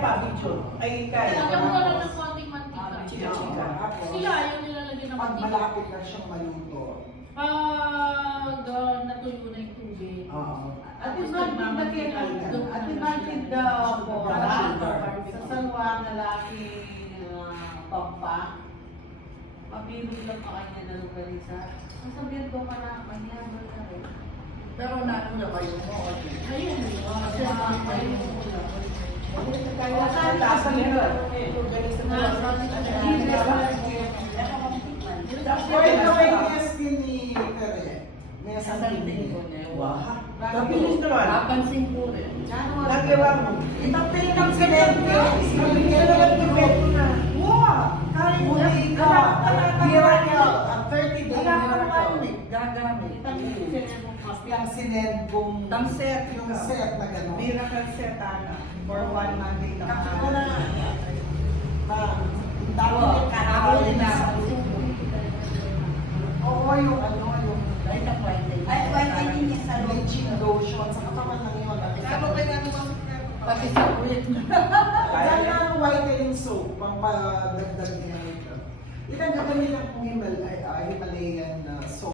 pa, video. Ay, kaya. Lagyan mo lang ng konting mantika. Chika-chika. Sila ayaw nila lagyan ng Pag mantika. malapit na siyang maluto. Pag natuyo na yung tubig. Oo. At invited the sa salwa na laki pampa. Mabibig lang pa kanya na lugarisa. Sasabihan ko ka na, manyaman na rin. Pero naano na kayo mo? Ayun, kasi ayun mo lang. Kaya sa taas ang meron. Oy, kaway yes ni Tere. May sasabihin ko niya. Wah. Nabilis naman. Napansin ko rin. Nagawa mo. Itapin kang sinente. Nabigyan naman yung beto na. Wow! Kaya mo na ikaw. Miracle. 30 day miracle. Gagamit. Yung sinend kong Set. yung set na gano'n. Miracle set ana. For 1 Monday na Kakita na. Yung dami Oo, yung kahapon na. Oo, yung ano, yung Ay, whitening. Ay, whitening niya sa loob. bleaching lotion. Sa katawan lang yun. Ano ba yung ano? Pati sa quit. Kaya nga ang whitening soap, pampadagdag din na ito. Ilang gagawin lang kong Himalayan na soap.